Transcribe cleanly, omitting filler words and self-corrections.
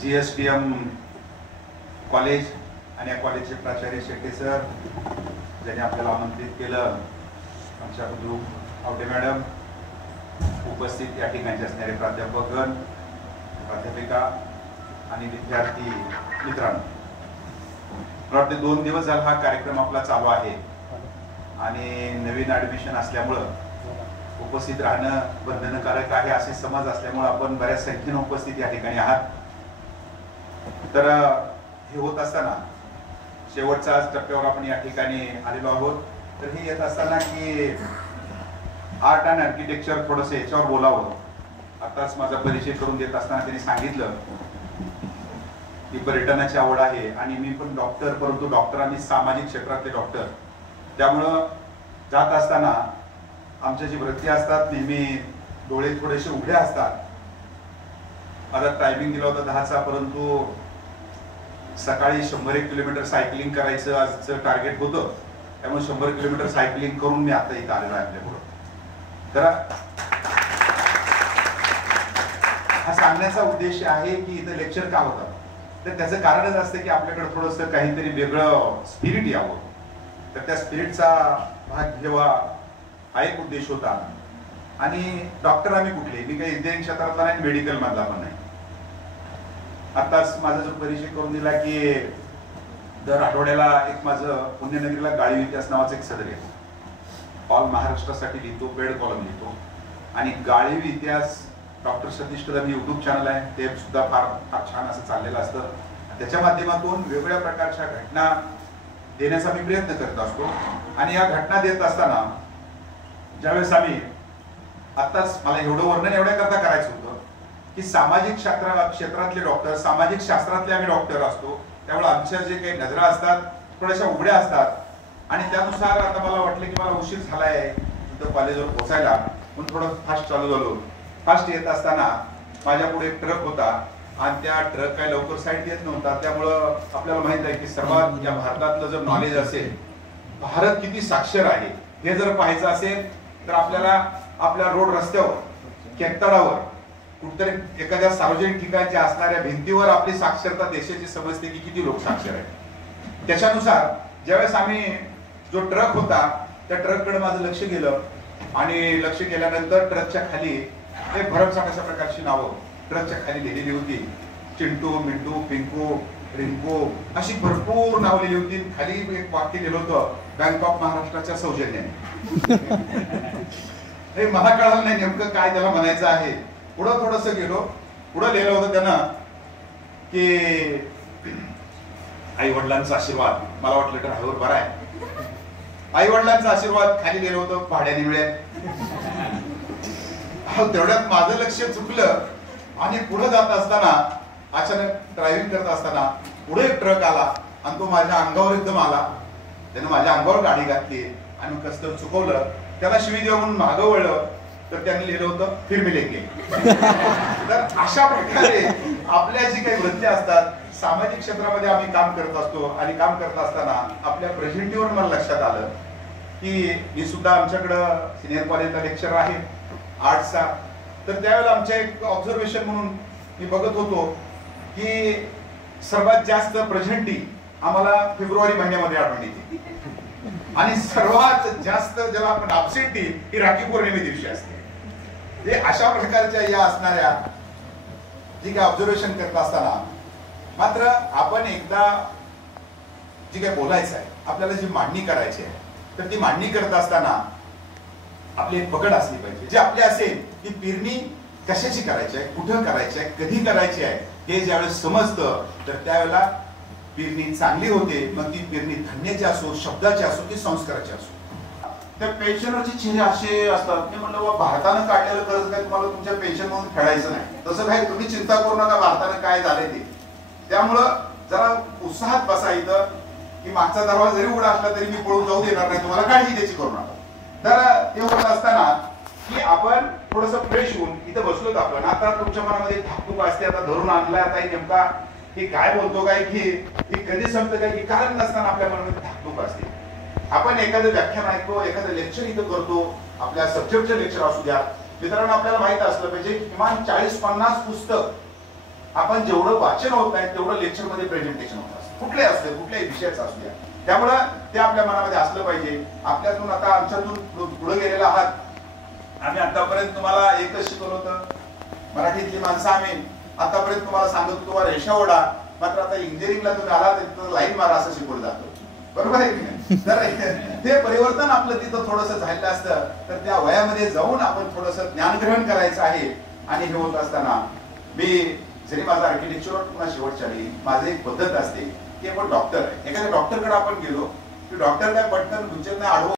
GSTM college आणि या कॉलेजचे प्राचार्य शेट्टे सर ज्यांनी आपल्याला आमंत्रित केलं, आमच्या बंधू आवटे मॅडम, उपस्थित या ठिकाणचे असणारे प्राध्यापकगण, प्राध्यापिका आणि विद्यार्थी मित्रांनो, मला वाटते 2 दिवस झाला हा कार्यक्रम आपला चालू आहे आणि नवीन ॲडमिशन असल्यामुळं उपस्थित राहणं बंधनकारक आहे असे समज असल्यामुळे आपण बऱ्याच संख्येने उपस्थित या ठिकाणी आहात. तर हे होत असताना शेवटच्या टप्प्यावर आपण या ठिकाणी आलेलो आहोत. तर हे येत असताना की आर्ट अँड आर्किटेक्चर थोडंसं याच्यावर बोलावं. आताच माझा परिचय करून देत असताना त्यांनी सांगितलं की पर्यटनाची आवड आहे आणि मी पण डॉक्टर, परंतु डॉक्टरांनी सामाजिक क्षेत्रातले डॉक्टर, त्यामुळं जात असताना आमच्या जी वृत्ती असतात नेहमी डोळे थोडेसे उघडे असतात. आता टायमिंग दिला होता 10चा, परंतु सकाळी 100-1 किलोमीटर सायकलिंग करायचं आजचं टार्गेट होतं, त्यामुळे 100 किलोमीटर सायकलिंग करून मी आता इथं आलेलो आहे आपल्याकडं. तर हा सांगण्याचा उद्देश आहे की इथं लेक्चर का होतं, तर त्याचं कारणच असतं की आपल्याकडे थोडंसं काहीतरी वेगळं स्पिरिट यावं. तर त्या स्पिरिटचा भाग घ्यावा हा एक उद्देश होता. आणि डॉक्टर आम्ही कुठले, मी काही इंजिनिअरिंग क्षेत्रातला नाही, मेडिकल मधला पण नाही. आताच माझा जो परिचय करून दिला की दर आठवड्याला एक माझं पुण्यनगरीला गाळीव इतिहास नावाचं एक सदर येतो. ऑल महाराष्ट्रासाठी लिहितो, पेड कॉलम लिहितो. आणि गाळीव इतिहास doctor Satish Kadam YouTube channel आहे, ते सुद्धा फार फार छान असं चाललेलं असतं. त्याच्या माध्यमातून वेगवेगळ्या प्रकारच्या घटना देण्याचा मी प्रयत्न करत असतो. आणि या घटना देत असताना ज्यावेळेस आम्ही आताच मला एवढं वर्णन एवढ्या करता करायचं होतं की सामाजिक क्षेत्रातले डॉक्टर, सामाजिक शास्त्रातले आम्ही डॉक्टर असतो, त्यामुळे आमच्या जे काही नजरा असतात थोड्याशा उघड्या असतात. आणि त्यानुसार आता मला वाटलं की मला उशीर झालाय तिथं कॉलेजवर पोहोचायला, म्हणून थोडं फास्ट चालू झालो. फास्ट येत असताना माझ्या पुढे एक ट्रक होता आणि त्या ट्रक काय लवकर साईड देत नव्हता. त्यामुळं आपल्याला माहित आहे की सर्वात या भारतातलं जर नॉलेज असेल, भारत किती साक्षर आहे हे जर पाहायचं असेल तर आपल्याला आपल्या रोड रस्त्यावर, केकतडावर, कुठतरी एखाद्या सार्वजनिक ठिकाणच्या असणाऱ्या भिंतीवर आपली साक्षरता देशाची समजते की किती लोक साक्षर आहेत. त्याच्यानुसार ज्यावेळेस आम्ही जो ट्रक होता त्या ट्रककडे माझं लक्ष गेलं आणि लक्ष गेल्यानंतर ट्रकच्या खाली एक भरमसाठ अशा प्रकारची नावं ट्रकच्या खाली लिहिलेली होती. चिंटू, मिंटू, पिंकू, रिंकू अशी भरपूर नावं लिहिली होती. खाली एक वाक्य लिहिलं होतं, बँक ऑफ महाराष्ट्राच्या सौजन्याने. हे मला कळलं नाही नेमकं काय त्याला म्हणायचं आहे. पुढं थोडस गेलो, पुढं लिहिलं होतं त्यानं की आई वडिलांचा आशीर्वाद. मला वाटलं ड्रायव्हर बरा आहे. आई वडिलांचा आशीर्वाद खाली लिहिलं होतं, भाड्याने मिळेल. तेवढ्यात माझं लक्ष चुकलं आणि पुढे जात असताना अचानक ड्रायव्हिंग करत असताना पुढे एक ट्रक आला आणि तो माझ्या अंगावर एकदम आला. त्याने माझ्या अंगावर गाडी घातली आणि कसं तर चुकवलं. त्याला शिवी देऊ म्हणून मागं वळलं तर त्यांनी लिहिलं होतं फिर मिलेंगे. तर अशा प्रकारे आपल्या जी काही वृत्ती असतात, सामाजिक क्षेत्रामध्ये आम्ही काम करत असतो. आणि काम करत असताना आपल्या प्रेझेंटीवर मला लक्षात आलं की मी सुद्धा आमच्याकडं सिनियर कॉलेजला लेक्चर आहे आर्ट्सचा. तर त्यावेळेला आमच्या एक ऑब्झर्वेशन म्हणून मी बघत होतो की सर्वात जास्त प्रेझेंटी आम्हाला फेब्रुवारी महिन्यामध्ये आढळून येते आणि सर्वात जास्त ज्याला आपण अपसेंटी ही राखी पौर्णिमे दिवशी असते. हे अशा प्रकारच्या या असणाऱ्या जी काय ऑब्झर्वेशन करत असताना मात्र आपण एकदा जी काय बोलायचं आहे, आपल्याला जी मांडणी करायची आहे, तर ती मांडणी करत असताना आपली एक पकड असली पाहिजे. जी आपली असेल ती पेरणी कशाची करायची आहे, कुठं करायची आहे, कधी करायची आहे हे ज्यावेळेस समजतं तर त्यावेळेला पेरणी चांगली होते. मग ती पेरणी धान्याची असो, शब्दाची असो की संस्काराची असो. त्या पेन्शनरचे चेहरे असे असतात की म्हणलं भारतानं काढलेलं कर्ज काय तुम्हाला तुमच्या पेन्शन म्हणून फेडायचं नाही. तसं काही तुम्ही चिंता करू नका, भारतानं काय झालंय ते. त्यामुळं जरा उत्साहात बसा इथं की मागचा दरवाजा जरी उघडा असला तरी मी पळून जाऊ देणार नाही, तुम्हाला काळजी द्यायची करू नका. तर ते होत असताना की आपण थोडस फ्रेश होऊन इथं बसलोत आपण. आता तुमच्या मनामध्ये धाकधूक असते, आता धरून आणलाय आता नेमका की काय बोलतो काय की कधी संपतं काय की कारण नसताना आपल्या मनामध्ये धाकधूक असते. आपण एखादं व्याख्यान ऐकतो, एखादं लेक्चर इथं करतो, आपल्या सब्जेक्टचं लेक्चर असू द्या. मित्रांनो आपल्याला माहित असलं पाहिजे किमान 40-50 पुस्तक आपण जेवढं वाचन होत नाही तेवढं लेक्चरमध्ये प्रेझेंटेशन होत असतं, कुठल्याही असू द्या, कुठल्याही विषयाचं असू द्या. त्यामुळं ते आपल्या मनामध्ये असलं पाहिजे. आपल्यातून आता आमच्यातून पुढे गेलेला आहात. आम्ही आतापर्यंत तुम्हाला एकच शिकवलं होतं, मराठीतली माणसं आम्ही आतापर्यंत तुम्हाला सांगत होतो रेषा ओढा, मात्र आता इंजिनिअरिंगला तुम्ही आला तर लाईन मारा असं शिकवलं जातं. बरोबर आहे की नाही? तर ते परिवर्तन आपलं तिथं थोडंसं झालेलं असतं. तर त्या वयामध्ये जाऊन आपण थोडंसं ज्ञानग्रहण करायचं आहे. आणि हे होत असताना मी जरी माझा आर्किटेक्चर पुन्हा शेवटच्या वेळी माझी एक पद्धत असते की आपण डॉक्टर आहे, एखाद्या डॉक्टरकडे आपण गेलो की डॉक्टर काय पटकन गुंचत नाही, आडवं